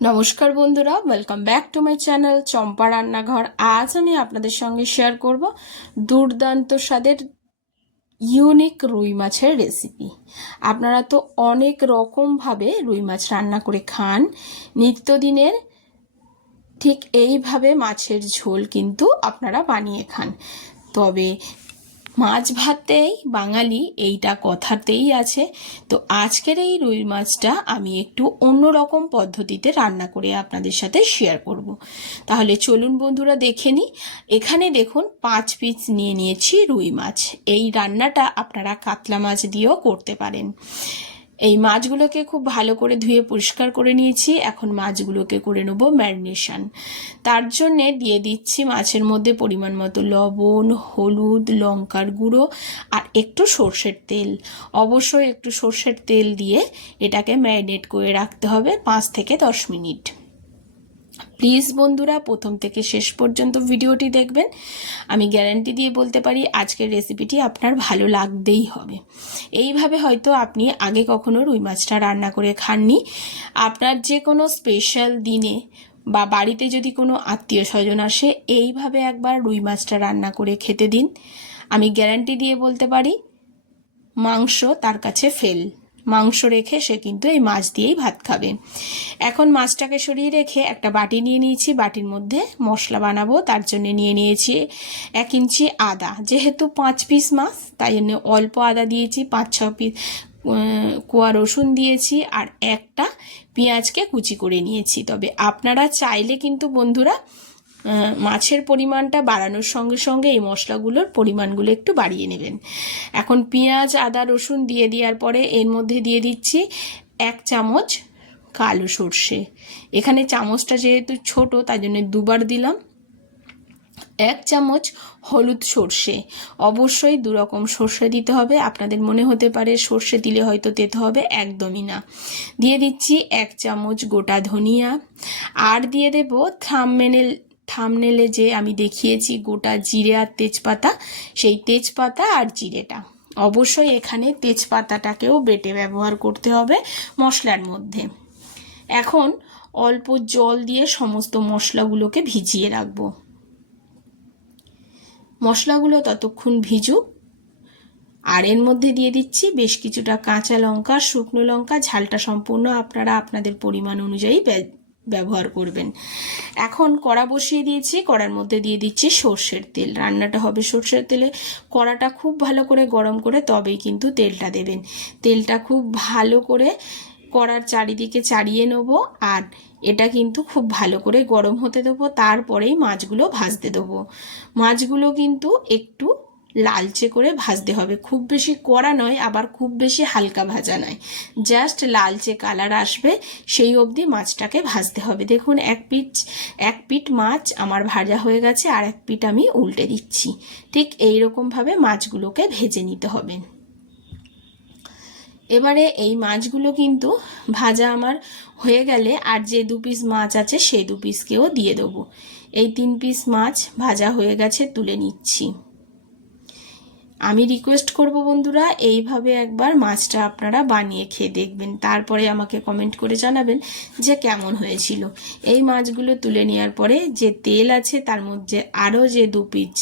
নমস্কার বন্ধুরা, welcome back to my channel Champa রান্নাঘর। আজ আমি আপনাদের সঙ্গে শেয়ার করব দুর্দান্ত স্বাদের ইউনিক রুই মাছের রেসিপি। আপনারা তো অনেক রকমভাবে রুই মাছ রান্না করে খান নিত্যদিনের, ঠিক এইভাবে মাছের ঝোল কিন্তু আপনারা বানিয়ে খান। তবে মাছ ভাতেই বাঙালি, এইটা কথাতেই আছে। তো আজকের এই রুই মাছটা আমি একটু অন্যরকম পদ্ধতিতে রান্না করে আপনাদের সাথে শেয়ার করব। তাহলে চলুন বন্ধুরা দেখে নিই। এখানে দেখুন 5 পিস নিয়ে নিয়েছি রুই মাছ। এই রান্নাটা আপনারা কাতলা মাছ দিয়েও করতে পারেন। এই মাছগুলোকে খুব ভালো করে ধুয়ে পরিষ্কার করে নিয়েছি। এখন মাছগুলোকে করে নেব ম্যারিনেশন। তার জন্যে দিয়ে দিচ্ছি মাছের মধ্যে পরিমাণ মতো লবণ, হলুদ, লঙ্কার গুঁড়ো আর একটু সর্ষের তেল। অবশ্যই একটু সর্ষের তেল দিয়ে এটাকে ম্যারিনেট করে রাখতে হবে 5 থেকে 10 মিনিট। প্লিজ বন্ধুরা প্রথম থেকে শেষ পর্যন্ত ভিডিওটি দেখবেন। আমি গ্যারান্টি দিয়ে বলতে পারি আজকের রেসিপিটি আপনার ভালো লাগতেই হবে। এইভাবে হয়তো আপনি আগে কখনো রুই মাছটা রান্না করে খাননি। আপনার যে কোনো স্পেশাল দিনে বা বাড়িতে যদি কোনো আত্মীয় স্বজন আসে, এইভাবে একবার রুই মাছটা রান্না করে খেতে দিন। আমি গ্যারান্টি দিয়ে বলতে পারি মাংস তার কাছে ফেল। মাংস রেখে সে কিন্তু এই মাছ দিয়েই ভাত খাবে। এখন মাছটাকে সরিয়ে রেখে একটা বাটি নিয়ে নিয়েছি। বাটির মধ্যে মশলা বানাবো, তার জন্য নিয়ে নিয়েছি 1 ইঞ্চি আদা। যেহেতু 5 পিস মাছ তাই জন্য অল্প আদা দিয়েছি। 5-6 পিস কোয়া রসুন দিয়েছি আর একটা পেঁয়াজকে কুচি করে নিয়েছি। তবে আপনারা চাইলে কিন্তু বন্ধুরা মাছের পরিমাণটা বাড়ানোর সঙ্গে সঙ্গে এই মশলাগুলোর পরিমাণগুলো একটু বাড়িয়ে নেবেন। এখন পেঁয়াজ, আদা, রসুন দিয়ে দেওয়ার পরে এর মধ্যে দিয়ে দিচ্ছি 1 চামচ কালো সর্ষে। এখানে চামচটা যেহেতু ছোট তাই জন্য দুবার দিলাম। 1 চামচ হলুদ সর্ষে। অবশ্যই 2 রকম সর্ষে দিতে হবে। আপনাদের মনে হতে পারে সর্ষে দিলে হয়তো তেতো হবে, একদমই না। দিয়ে দিচ্ছি 1 চামচ গোটা ধনিয়া। আর দিয়ে দেব থামনেলে যে আমি দেখিয়েছি গোটা জিরে আর তেজপাতা, সেই তেজপাতা আর জিরেটা। অবশ্যই এখানে তেজপাতাটাকেও বেটে ব্যবহার করতে হবে মশলার মধ্যে। এখন অল্প জল দিয়ে সমস্ত মশলাগুলোকে ভিজিয়ে রাখবো। মশলাগুলো ততক্ষণ ভিজুক। আর এর মধ্যে দিয়ে দিচ্ছি বেশ কিছুটা কাঁচা লঙ্কা, শুকনো লঙ্কা। ঝালটা সম্পূর্ণ আপনারা আপনাদের পরিমাণ অনুযায়ী ব্যবহার করবেন। এখন কড়া বসিয়ে দিয়েছি। কড়ার মধ্যে দিয়ে দিচ্ছি সর্ষের তেল। রান্নাটা হবে সর্ষের তেলে। কড়াটা খুব ভালো করে গরম করে তবেই কিন্তু তেলটা দেবেন। তেলটা খুব ভালো করে কড়ার চারিদিকে চাড়িয়ে নেব আর এটা কিন্তু খুব ভালো করে গরম হতে দেবো। তারপরেই মাছগুলো ভাজতে দেবো। মাছগুলো কিন্তু একটু লালচে করে ভাজতে হবে। খুব বেশি কড়া নয়, আবার খুব বেশি হালকা ভাজা নয়। জাস্ট লালচে কালার আসবে সেই অবধি মাছটাকে ভাজতে হবে। দেখুন এক পিঠ মাছ আমার ভাজা হয়ে গেছে, আর এক পিঠ আমি উল্টে দিচ্ছি। ঠিক এইরকমভাবে মাছগুলোকে ভেজে নিতে হবে। এবারে এই মাছগুলো কিন্তু ভাজা আমার হয়ে গেলে আর যে 2 পিস মাছ আছে সেই 2 পিসকেও দিয়ে দেবো। এই 3 পিস মাছ ভাজা হয়ে গেছে, তুলে নিচ্ছি। আমি রিকোয়েস্ট করব বন্ধুরা এইভাবে একবার মাছটা আপনারা বানিয়ে খেয়ে দেখবেন, তারপরে আমাকে কমেন্ট করে জানাবেন যে কেমন হয়েছিল। এই মাছগুলো তুলে নেওয়ার পরে যে তেল আছে তার মধ্যে আরও যে 2 পিস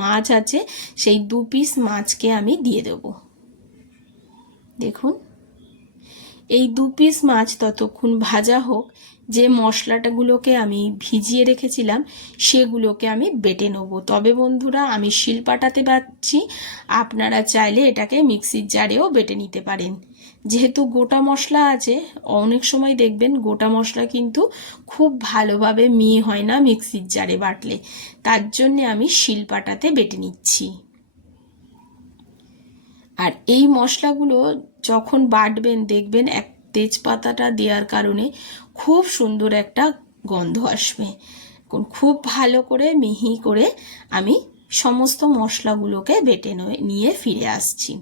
মাছ আছে সেই 2 পিস মাছকে আমি দিয়ে দেবো। দেখুন এই 2 পিস মাছ ততক্ষণ ভাজা হোক, যে মশলাটাগুলোকে আমি ভিজিয়ে রেখেছিলাম সেগুলোকে আমি বেটে নেব। তবে বন্ধুরা আমি শিলপাটাতে বাটছি, আপনারা চাইলে এটাকে মিক্সির জারেও বেটে নিতে পারেন। যেহেতু গোটা মশলা আছে, অনেক সময় দেখবেন গোটা মশলা কিন্তু খুব ভালোভাবে মিহি হয় না মিক্সির জারে বাটলে, তার জন্য আমি শিলপাটাতে বেটে নিচ্ছি। আর এই মশলাগুলো যখন বাটবেন দেখবেন এক তেজপাতাটা দেওয়ার কারণে খুব সুন্দর একটা গন্ধ আসবে। খুব ভালো করে মিহি করে আমি সমস্ত মশলাগুলোকে বেটে নিয়ে ফিরে আসছি।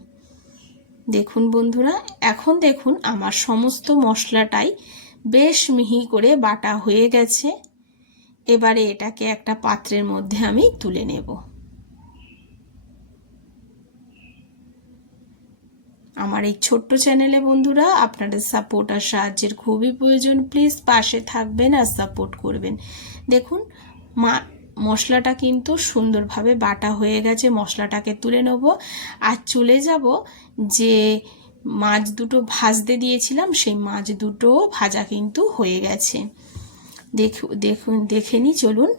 দেখুন বন্ধুরা, এখন দেখুন আমার সমস্ত মশলাটাই বেশ মিহি করে বাটা হয়ে গেছে। এবারে এটাকে একটা পাত্রের মধ্যে আমি তুলে নেব। আমার এই ছোট্ট চ্যানেলে বন্ধুরা আপনাদের সাপোর্ট আর সাহায্যের খুবই প্রয়োজন। প্লিজ পাশে থাকবেন আর সাপোর্ট করবেন। দেখুন মশলাটা কিন্তু সুন্দরভাবে বাটা হয়ে গেছে। মশলাটাকে তুলে নেব আর চলে যাব যে মাছ দুটো ভাজতে দিয়েছিলাম, সেই মাছ দুটো ভাজা কিন্তু হয়ে গেছে। দেখে নিই, চলুন।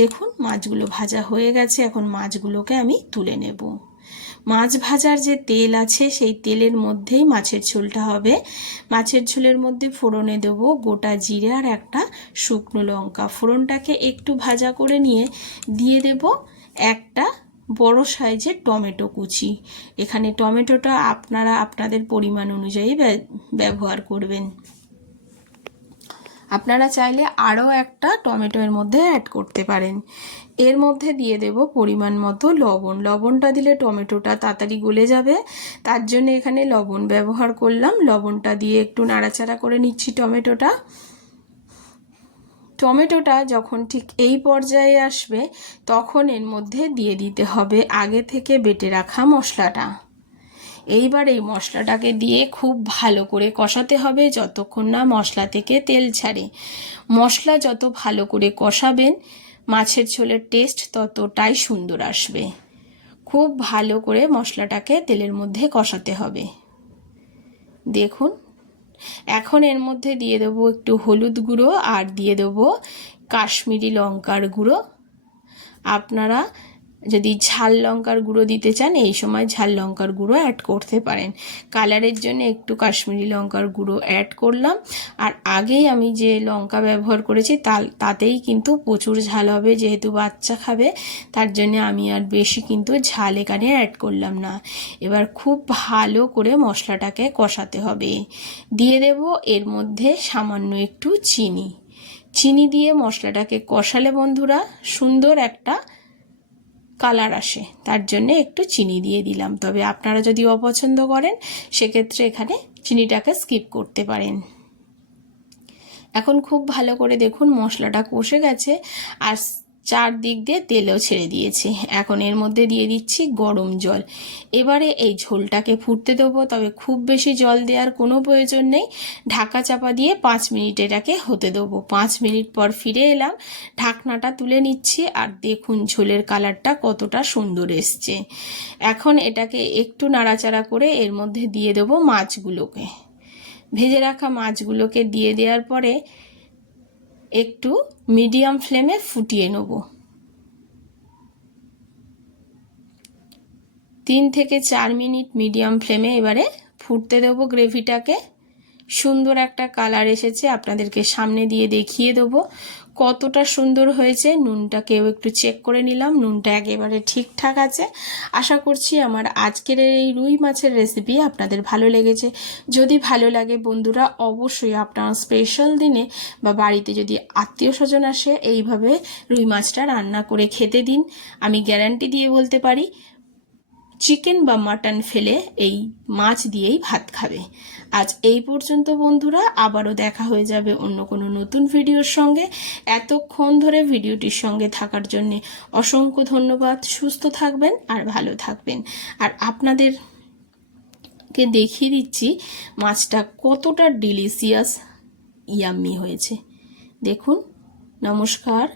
দেখুন মাছগুলো ভাজা হয়ে গেছে। এখন মাছগুলোকে আমি তুলে নেব। মাছ ভাজার যে তেল আছে সেই তেলের মধ্যেই মাছের ঝোলটা হবে। মাছের ঝোলের মধ্যে ফোড়নে দেব গোটা জিরে আর একটা শুকনো লঙ্কা। ফোড়নটাকে একটু ভাজা করে নিয়ে দিয়ে দেব একটা বড় সাইজের টমেটো কুচি। এখানে টমেটোটা আপনারা আপনাদের পরিমাণ অনুযায়ী ব্যবহার করবেন। আপনারা চাইলে আরও একটা টমেটো এর মধ্যে অ্যাড করতে পারেন। এর মধ্যে দিয়ে দেব পরিমাণ মতো লবণ। লবণটা দিলে টমেটোটা তাড়াতাড়ি গলে যাবে, তার জন্য এখানে লবণ ব্যবহার করলাম। লবণটা দিয়ে একটু নাড়াচাড়া করে নিচ্ছি টমেটোটা যখন ঠিক এই পর্যায়ে আসবে তখন এর মধ্যে দিয়ে দিতে হবে আগে থেকে বেটে রাখা মশলাটা। এইবার এই মশলাটাকে দিয়ে খুব ভালো করে কষাতে হবে যতক্ষণ না মশলা থেকে তেল ছাড়ে। মশলা যত ভালো করে কষাবেন মাছের ঝোলের টেস্ট ততটাই সুন্দর আসবে। খুব ভালো করে মশলাটাকে তেলের মধ্যে কষাতে হবে। দেখুন এখন এর মধ্যে দিয়ে দেবো একটু হলুদ গুঁড়ো আর দিয়ে দেবো কাশ্মীরি লঙ্কার গুঁড়ো। আপনারা যদি ঝাল লঙ্কার গুঁড়ো দিতে চান এই সময় ঝাল লঙ্কার গুঁড়ো অ্যাড করতে পারেন। কালারের জন্য একটু কাশ্মীরি লঙ্কার গুঁড়ো অ্যাড করলাম। আর আগেই আমি যে লঙ্কা ব্যবহার করেছি তাতেই কিন্তু প্রচুর ঝাল হবে, যেহেতু বাচ্চা খাবে তার জন্য আমি আর বেশি কিন্তু ঝাল এখানে অ্যাড করলাম না। এবার খুব ভালো করে মশলাটাকে কষাতে হবে। দিয়ে দেব এর মধ্যে সামান্য একটু চিনি দিয়ে মশলাটাকে কষালে বন্ধুরা সুন্দর একটা কালার আসে, তার জন্য একটু চিনি দিয়ে দিলাম। তবে আপনারা যদি অপছন্দ করেন সেক্ষেত্রে এখানে চিনিটাকে স্কিপ করতে পারেন। এখন খুব ভালো করে দেখুন মশলাটা কষে গেছে আর চারদিক দিয়ে তেলও ছেড়ে দিয়েছে। এখন এর মধ্যে দিয়ে দিচ্ছি গরম জল। এবারে এই ঝোলটাকে ফুটতে দেবো, তবে খুব বেশি জল দেওয়ার কোনো প্রয়োজন নেই। ঢাকা চাপা দিয়ে 5 মিনিট এটাকে হতে দেবো। 5 মিনিট পর ফিরে এলাম, ঢাকনাটা তুলে নিচ্ছি আর দেখুন ঝোলের কালারটা কতটা সুন্দর এসছে। এখন এটাকে একটু নাড়াচাড়া করে এর মধ্যে দিয়ে দেবো মাছগুলোকে। ভেজে রাখা মাছগুলোকে দিয়ে দেওয়ার পরে একটু মিডিয়াম ফ্লেমে ফুটিয়ে নেব। 3 থেকে 4 মিনিট মিডিয়াম ফ্লেমে এবারে ফুটতে দেবো গ্রেভিটাকে। সুন্দর একটা কালার এসেছে, আপনাদেরকে সামনে দিয়ে দেখিয়ে দেবো কতটা সুন্দর হয়েছে। নুনটাকেও একটু চেক করে নিলাম, নুনটা একেবারে ঠিকঠাক আছে। আশা করছি আমার আজকের এই রুই মাছের রেসিপি আপনাদের ভালো লেগেছে। যদি ভালো লাগে বন্ধুরা অবশ্যই আপনারা স্পেশাল দিনে বা বাড়িতে যদি আত্মীয় স্বজন আসে এইভাবে রুই মাছটা রান্না করে খেতে দিন। আমি গ্যারান্টি দিয়ে বলতে পারি চিকেন বা মাটন ফেলে এই মাছ দিয়েই ভাত খাবে। আজ এই পর্যন্ত বন্ধুরা, আবারও দেখা হয়ে যাবে অন্য কোনো নতুন ভিডিওর সঙ্গে। এতক্ষণ ধরে ভিডিওটির সঙ্গে থাকার জন্য অসংখ্য ধন্যবাদ। সুস্থ থাকবেন আর ভালো থাকবেন। আর আপনাদেরকে দেখিয়ে দিচ্ছি মাছটা কতটা ডিলিশিয়াস ইয়াম্মি হয়েছে। দেখুন। নমস্কার।